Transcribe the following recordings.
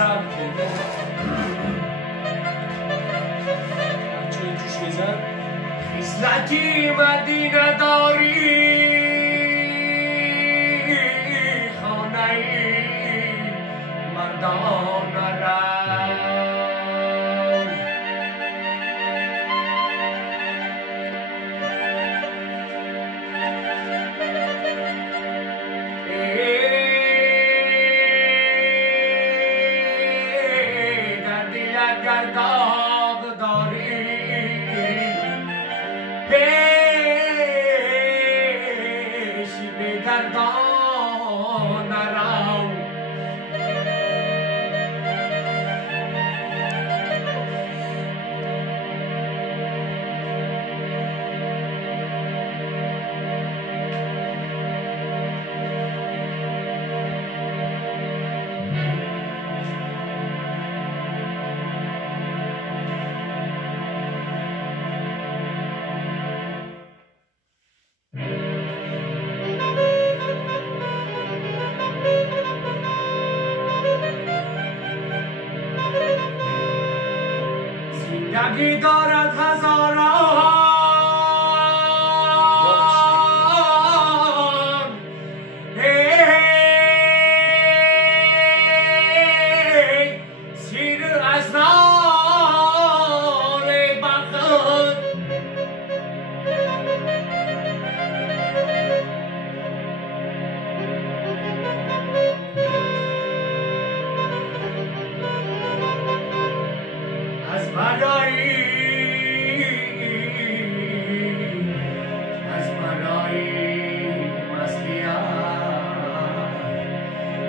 سمت چه جوش بزن خیزلتی مدینه داری خانه مردان رو گرداب داری پیشی به گردان نرو زندگی دارد هزاران سیر اسرار بخت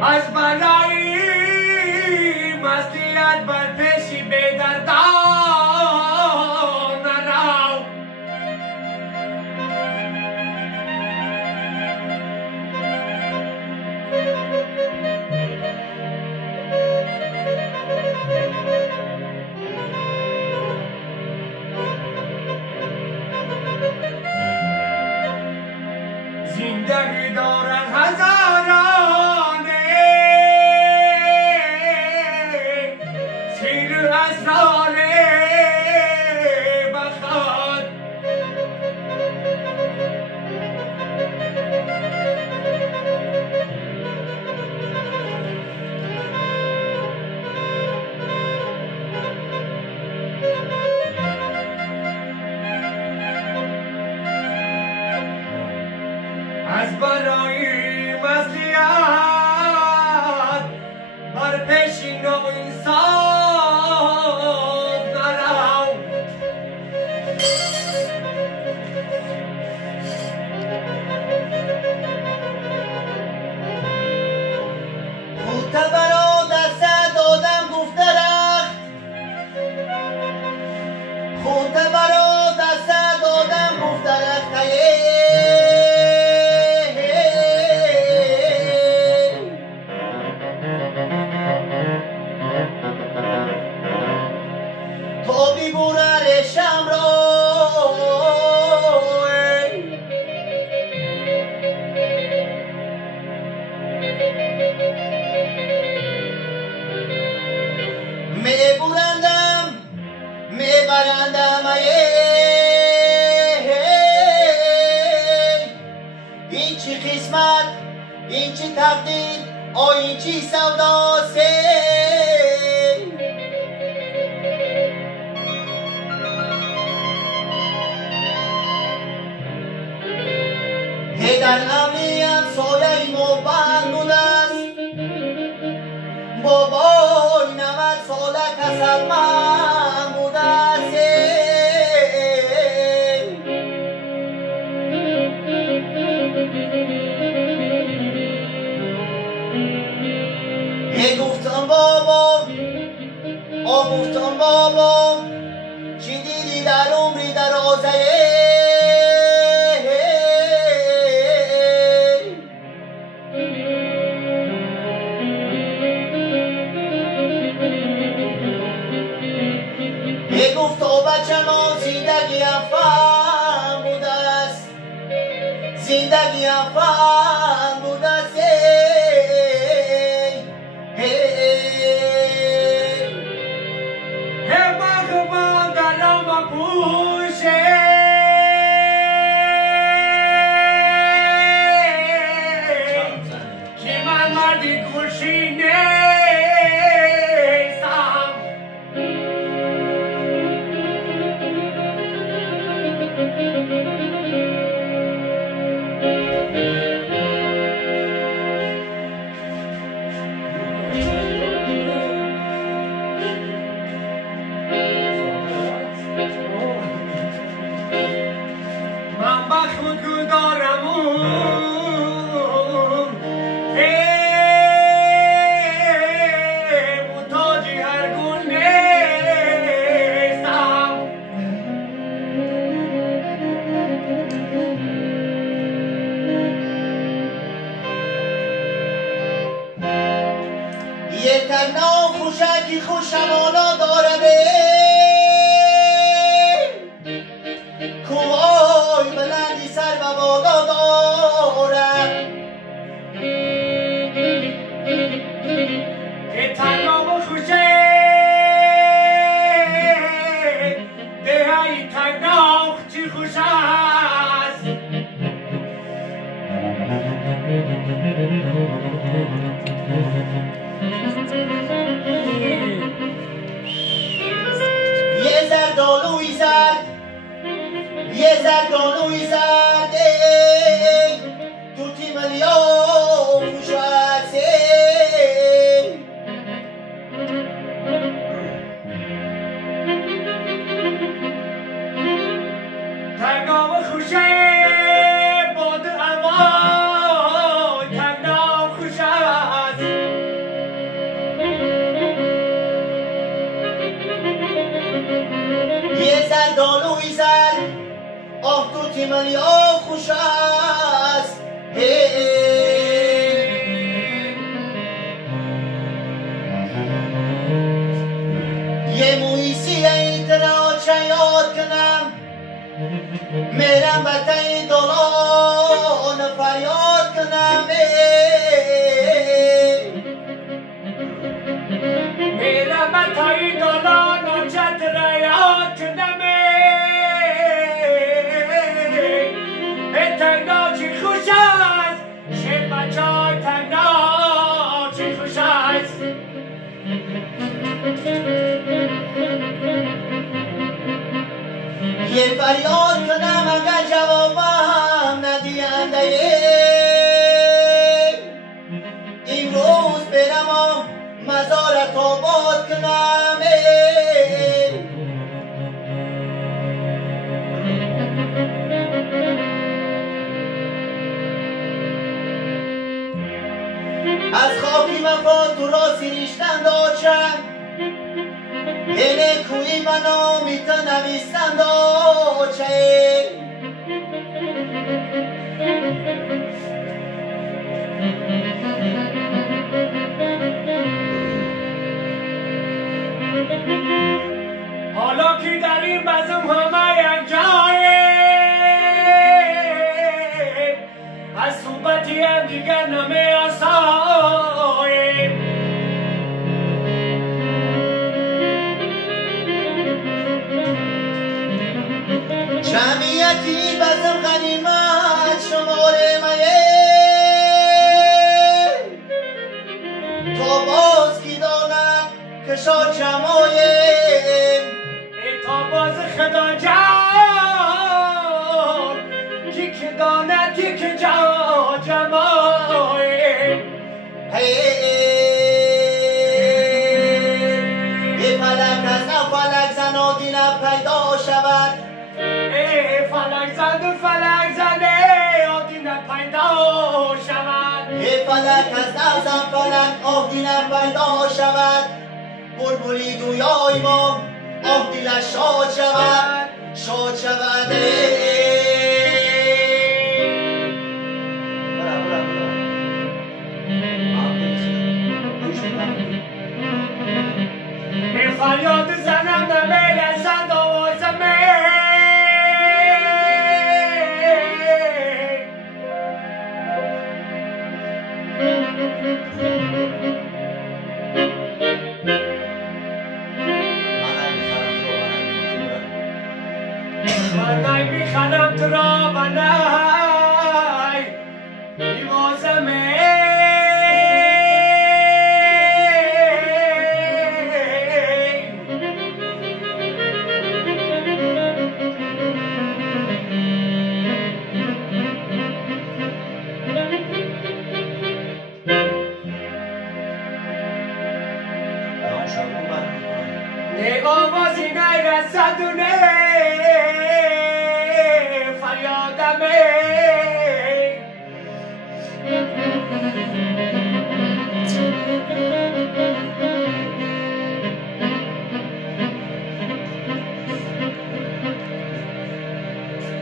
از برای مسئولیت بر پیشی به دردان نرو زندگی دارد هزاران سیر اسرار بخت از برای مسئولیت بر پیش ناانصاف نرو خود برا دست دادم گفت درخت خود برا دست دادم گفت درخت تا بیبونه رشم را میبرندم این چی قسمت این چی تقدیر این چی سوداسه در امنیت سایه موبند بوده است بابای 90 ساله کسل من بوده است گفتم بابا چی دیدی در عمری درازه گفت و بچه ما زندگی افغان بوده است زندگی افغان بوده است مردی گلشی نیستم من بخم گل دارم محتاجی هر گل نیستم یه تنها خوشکی خوشمانا دارم کوهای بلندی سر و بالا دارم که تنها و خوشه دهی تنها چی خوش است یه زردالوی زد یه زردالوی زد تو تیملیا خوش است تنها و خوشه باد هوای تنها خوش است یه زردالوی زد آه تو تیملیا خوش است یه مویسی ایتنا چه یاد کنم میرم به تایی دلان فریاد کنم میرم به تایی دلان و چتر یاد کنم تنها چی خوش است شیر بچای تنها چی خوش است یه فریاد کنم اگر جوابم ندیانده امروز برم و مزارت آباد کنم از خاکی وفا تو را سیریشتن داشتم دل کوی منو میتنویستن داشته حالا که در این بزم همه یک جای از صحبتی هم دیگر نمی آساییم جمعیتی بزم غنیمت شماره مایه تا باز کی داند که شاد جمایه تا باز خدا جان کی که داند کی که جا جماییم به فلک از فلک زنادی پیدا شود فلک زد و فلک زده آدینه پیدا شود فلک از نفسم فلک آدینه پیدا شود بلبلی گویای ما آه دلش شاد شود شاد شود فریاد زنم نمیرسد آوازمه من میخرم تو را من میوازمه نه آوازی نرسد و نه فریادمه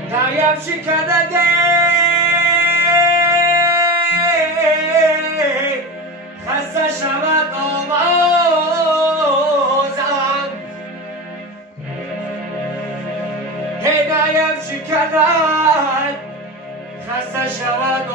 دریم شکننده خسته شود آوازم هدایم شکند خسته شود